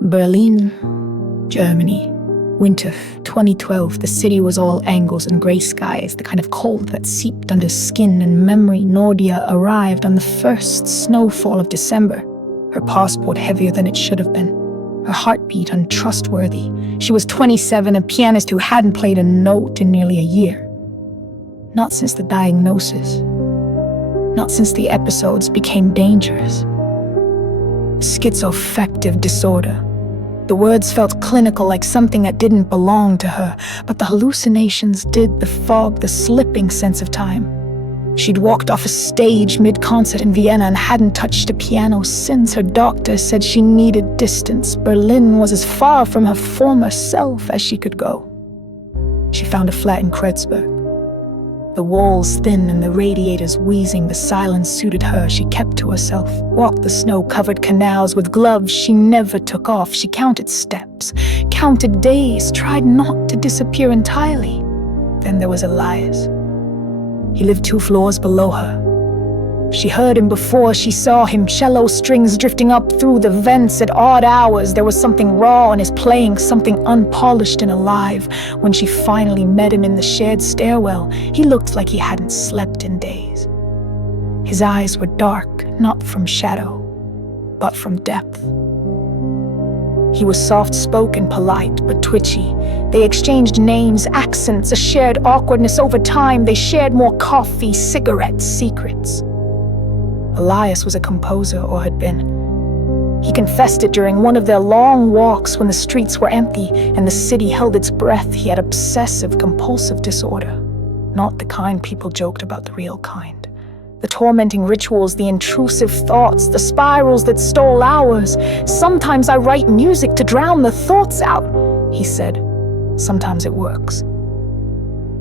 Berlin, Germany. Winter 2012. The city was all angles and gray skies, the kind of cold that seeped under skin and memory. Nordia arrived on the first snowfall of December, her passport heavier than it should have been, her heartbeat untrustworthy. She was 27, a pianist who hadn't played a note in nearly a year. Not since the diagnosis. Not since the episodes became dangerous. Schizoaffective disorder. The words felt clinical, like something that didn't belong to her, but the hallucinations did, the fog, the slipping sense of time. She'd walked off a stage mid-concert in Vienna and hadn't touched a piano since. Her doctor said she needed distance. Berlin was as far from her former self as she could go. She found a flat in Kreuzberg. The walls thin and the radiators wheezing, the silence suited her. She kept to herself, walked the snow-covered canals with gloves she never took off. She counted steps, counted days, tried not to disappear entirely. Then there was Elias. He lived 2 floors below her. She heard him before she saw him, cello strings drifting up through the vents at odd hours. There was something raw in his playing, something unpolished and alive. When she finally met him in the shared stairwell, he looked like he hadn't slept in days. His eyes were dark, not from shadow, but from depth. He was soft-spoken, polite, but twitchy. They exchanged names, accents, a shared awkwardness. Over time, they shared more coffee, cigarettes, secrets. Elias was a composer, or had been. He confessed it during one of their long walks when the streets were empty and the city held its breath. He had obsessive-compulsive disorder. Not the kind people joked about, the real kind. The tormenting rituals, the intrusive thoughts, the spirals that stole hours. Sometimes I write music to drown the thoughts out, he said. Sometimes it works.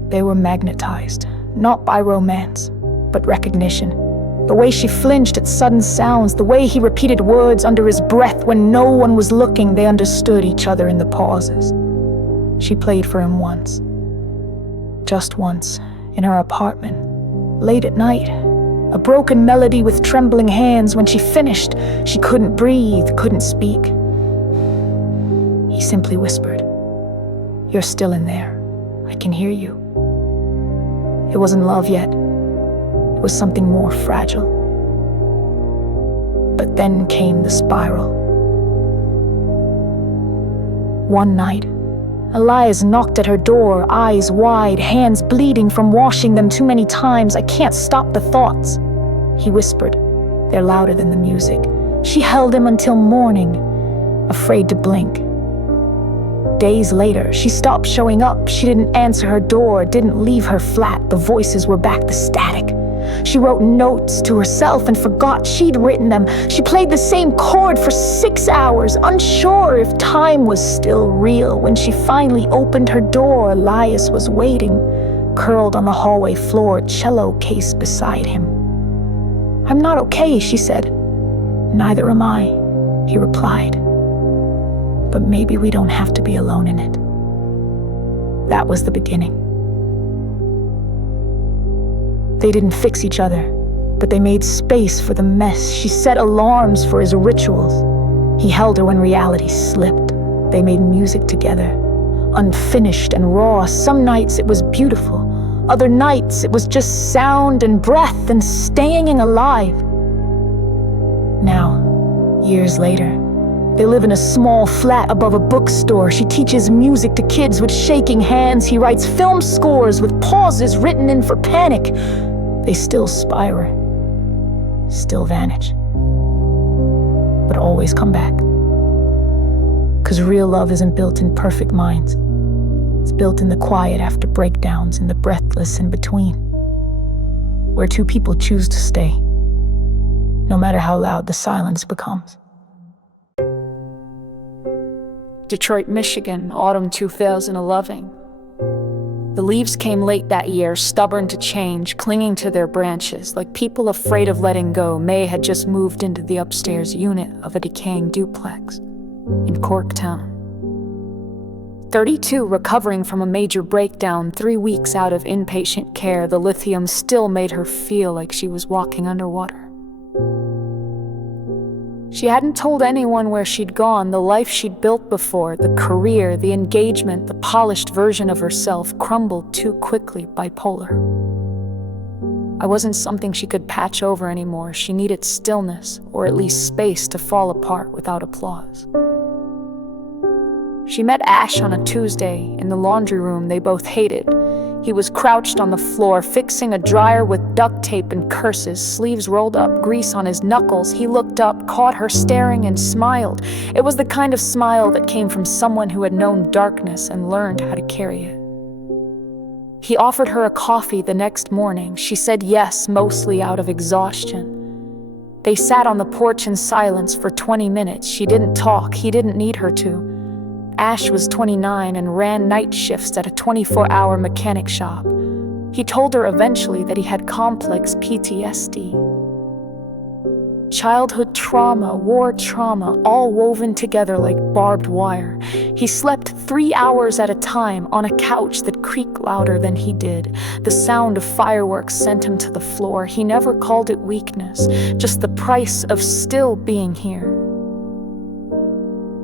They were magnetized, not by romance, but recognition. The way she flinched at sudden sounds, the way he repeated words under his breath when no one was looking. They understood each other in the pauses. She played for him once. Just once, in her apartment, late at night. A broken melody with trembling hands. When she finished, she couldn't breathe, couldn't speak. He simply whispered, "You're still in there. I can hear you." It wasn't love yet. It was something more fragile. But then came the spiral. One night, Elias knocked at her door, eyes wide, hands bleeding from washing them too many times. "I can't stop the thoughts," he whispered. "They're louder than the music." She held him until morning, afraid to blink. Days later, she stopped showing up. She didn't answer her door, didn't leave her flat. The voices were back, the static. She wrote notes to herself and forgot she'd written them. She played the same chord for 6 hours, unsure if time was still real. When she finally opened her door, Elias was waiting, curled on the hallway floor, cello case beside him. "I'm not okay," she said. "Neither am I," he replied. "But maybe we don't have to be alone in it." That was the beginning. They didn't fix each other, but they made space for the mess. She set alarms for his rituals. He held her when reality slipped. They made music together, unfinished and raw. Some nights it was beautiful. Other nights it was just sound and breath and staying alive. Now, years later, they live in a small flat above a bookstore. She teaches music to kids with shaking hands. He writes film scores with pauses written in for panic. They still spiral, still vanish, but always come back. 'Cause real love isn't built in perfect minds. It's built in the quiet after breakdowns, in the breathless in between, where 2 people choose to stay, no matter how loud the silence becomes. Detroit, Michigan, autumn 2011. The leaves came late that year, stubborn to change, clinging to their branches, like people afraid of letting go. May had just moved into the upstairs unit of a decaying duplex in Corktown. 32, recovering from a major breakdown, 3 weeks out of inpatient care, the lithium still made her feel like she was walking underwater. She hadn't told anyone where she'd gone. The life she'd built before, the career, the engagement, the polished version of herself crumbled too quickly, bipolar. I wasn't something she could patch over anymore. She needed stillness, or at least space to fall apart without applause. She met Ash on a Tuesday in the laundry room they both hated. He was crouched on the floor, fixing a dryer with duct tape and curses, sleeves rolled up, grease on his knuckles. He looked up, caught her staring, and smiled. It was the kind of smile that came from someone who had known darkness and learned how to carry it. He offered her a coffee the next morning. She said yes, mostly out of exhaustion. They sat on the porch in silence for 20 minutes. She didn't talk. He didn't need her to. Ash was 29 and ran night shifts at a 24-hour mechanic shop. He told her eventually that he had complex PTSD. Childhood trauma, war trauma, all woven together like barbed wire. He slept 3 hours at a time on a couch that creaked louder than he did. The sound of fireworks sent him to the floor. He never called it weakness, just the price of still being here.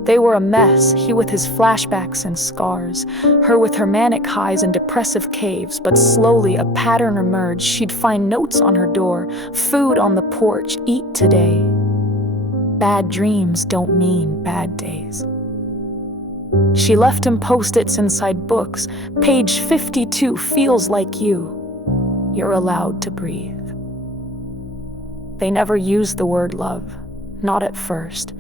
They were a mess, he with his flashbacks and scars, her with her manic highs and depressive caves, but slowly a pattern emerged. She'd find notes on her door, food on the porch, eat today. Bad dreams don't mean bad days. She left him post-its inside books. Page 52 feels like you. You're allowed to breathe. They never used the word love, not at first.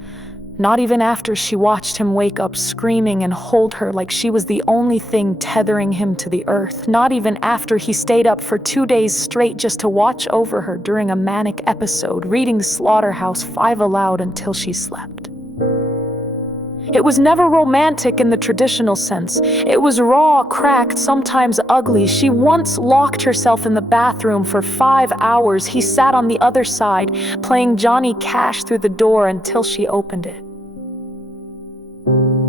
Not even after she watched him wake up screaming and hold her like she was the only thing tethering him to the earth. Not even after he stayed up for 2 days straight just to watch over her during a manic episode, reading Slaughterhouse-Five aloud until she slept. It was never romantic in the traditional sense. It was raw, cracked, sometimes ugly. She once locked herself in the bathroom for 5 hours. He sat on the other side, playing Johnny Cash through the door until she opened it.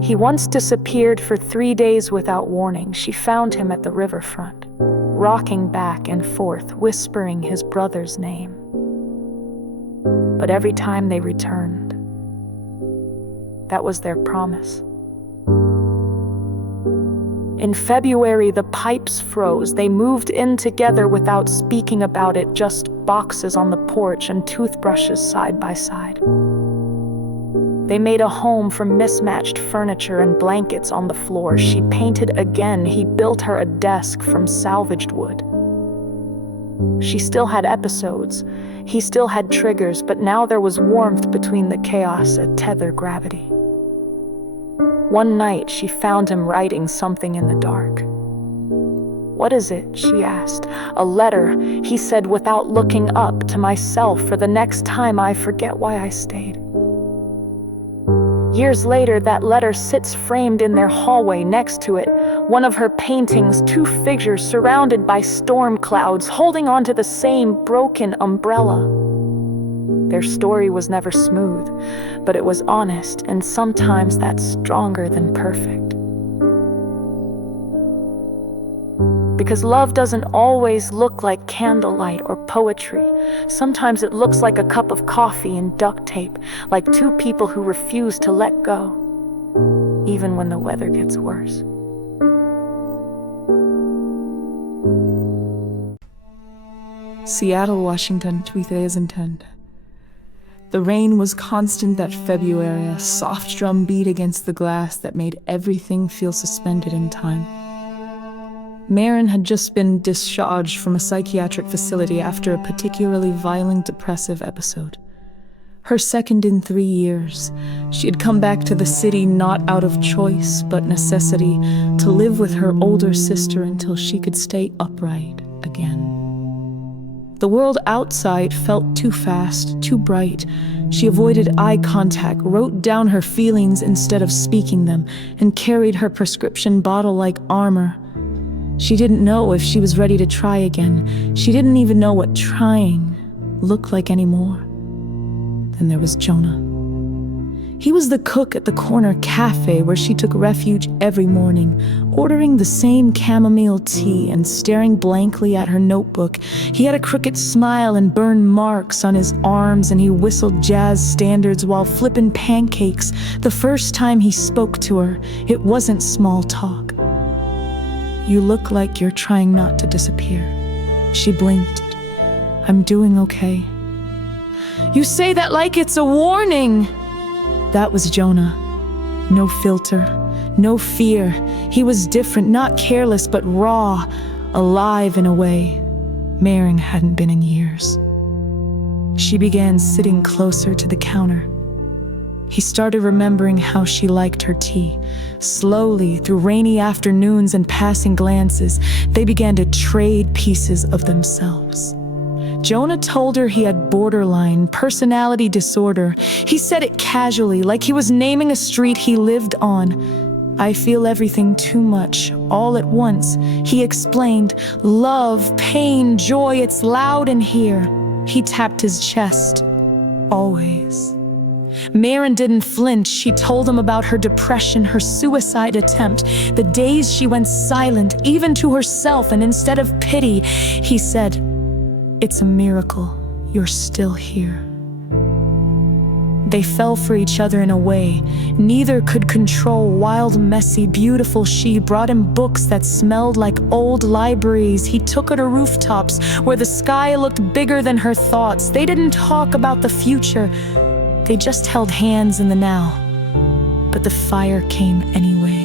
He once disappeared for 3 days without warning. She found him at the riverfront, rocking back and forth, whispering his brother's name. But every time they returned, that was their promise. In February, the pipes froze. They moved in together without speaking about it, just boxes on the porch and toothbrushes side by side. They made a home from mismatched furniture and blankets on the floor. She painted again. He built her a desk from salvaged wood. She still had episodes. He still had triggers, but now there was warmth between the chaos, a tether gravity. One night, she found him writing something in the dark. "What is it?" she asked. "A letter," he said without looking up, "to myself for the next time I forget why I stayed." Years later, that letter sits framed in their hallway. Next to it, one of her paintings, 2 figures surrounded by storm clouds, holding onto the same broken umbrella. Their story was never smooth, but it was honest, and sometimes that's stronger than perfect. Because love doesn't always look like candlelight or poetry. Sometimes it looks like a cup of coffee and duct tape, like 2 people who refuse to let go, even when the weather gets worse. Seattle, Washington, 2010. The rain was constant that February, a soft drum beat against the glass that made everything feel suspended in time. Maren had just been discharged from a psychiatric facility after a particularly violent depressive episode. Her second in 3 years, she had come back to the city not out of choice but necessity to live with her older sister until she could stay upright again. The world outside felt too fast, too bright. She avoided eye contact, wrote down her feelings instead of speaking them, and carried her prescription bottle like armor. She didn't know if she was ready to try again. She didn't even know what trying looked like anymore. Then there was Jonah. He was the cook at the corner cafe where she took refuge every morning, ordering the same chamomile tea and staring blankly at her notebook. He had a crooked smile and burn marks on his arms, and he whistled jazz standards while flipping pancakes. The first time he spoke to her, it wasn't small talk. "You look like you're trying not to disappear." She blinked. "I'm doing okay." "You say that like it's a warning." That was Jonah. No filter, no fear. He was different, not careless, but raw, alive in a way Maren hadn't been in years. She began sitting closer to the counter. He started remembering how she liked her tea. Slowly, through rainy afternoons and passing glances, they began to trade pieces of themselves. Jonah told her he had borderline personality disorder. He said it casually, like he was naming a street he lived on. "I feel everything too much, all at once," he explained. "Love, pain, joy, it's loud in here." He tapped his chest. "Always." Maren didn't flinch. She told him about her depression, her suicide attempt, the days she went silent, even to herself, and instead of pity, he said, "It's a miracle you're still here." They fell for each other in a way neither could control. Wild, messy, beautiful. She brought him books that smelled like old libraries. He took her to rooftops where the sky looked bigger than her thoughts. They didn't talk about the future. They just held hands in the now. But the fire came anyway.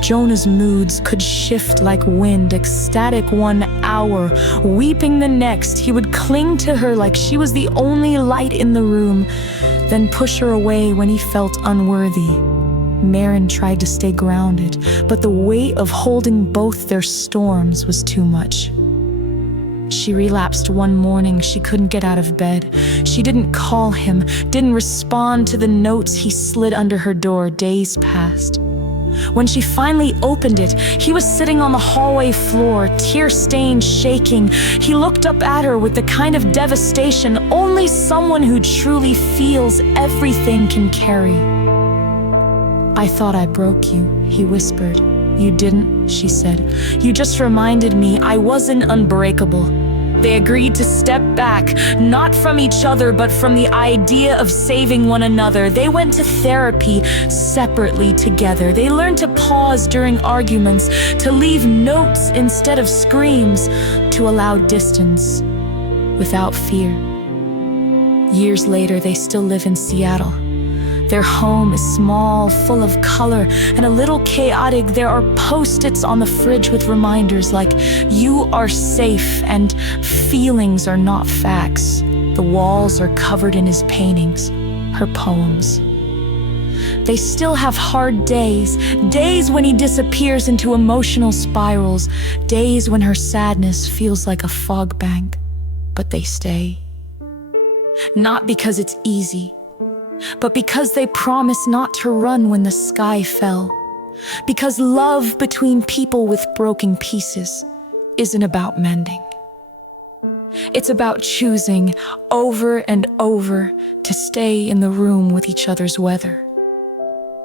Jonah's moods could shift like wind, ecstatic 1 hour, weeping the next. He would cling to her like she was the only light in the room, then push her away when he felt unworthy. Maren tried to stay grounded, but the weight of holding both their storms was too much. She relapsed one morning. She couldn't get out of bed. She didn't call him, didn't respond to the notes he slid under her door. Days passed. When she finally opened it, he was sitting on the hallway floor, tear-stained, shaking. He looked up at her with the kind of devastation only someone who truly feels everything can carry. "I thought I broke you," he whispered. "You didn't," she said. "You just reminded me I wasn't unbreakable." They agreed to step back, not from each other, but from the idea of saving one another. They went to therapy separately together. They learned to pause during arguments, to leave notes instead of screams, to allow distance without fear. Years later, they still live in Seattle. Their home is small, full of color, and a little chaotic. There are post-its on the fridge with reminders like, "You are safe," and "Feelings are not facts." The walls are covered in his paintings, her poems. They still have hard days, days when he disappears into emotional spirals, days when her sadness feels like a fog bank, but they stay. Not because it's easy, but because they promise not to run when the sky fell. Because love between people with broken pieces isn't about mending. It's about choosing over and over to stay in the room with each other's weather,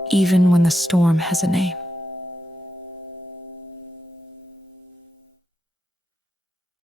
even when the storm has a name.